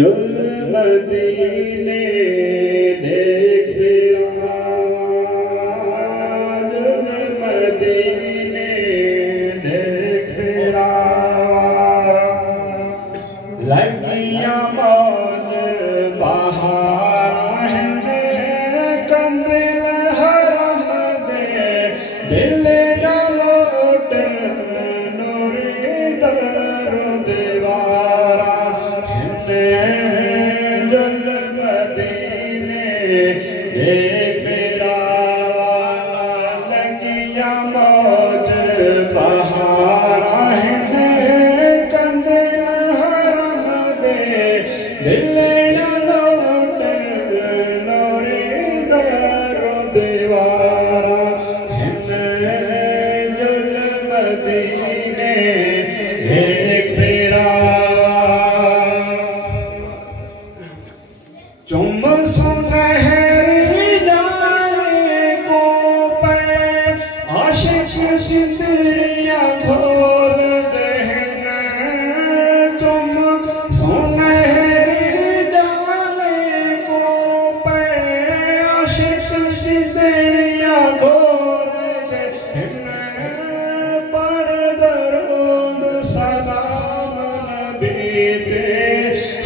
जुल मदीने देख जुल मदीने देख लगिया मौज बहार कंदिल हरम दे दिल डालोट नूरी दर दीवारा जुल मदीने देख लगिया मौज बहार कंदिल हरम दे दिल डालोट नूरी दर दीवारा जुल मदीने देख चुम सुनहरी जाने को पे आशिक जिंदड़ियां खोल देना तुम सुनहरी जाने को पे आशिक जिंदड़ियां खोल देना पर दरूद सलाम नबी दे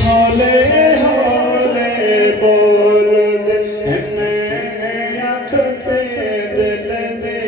हौले बोल दे अख ते दिल दे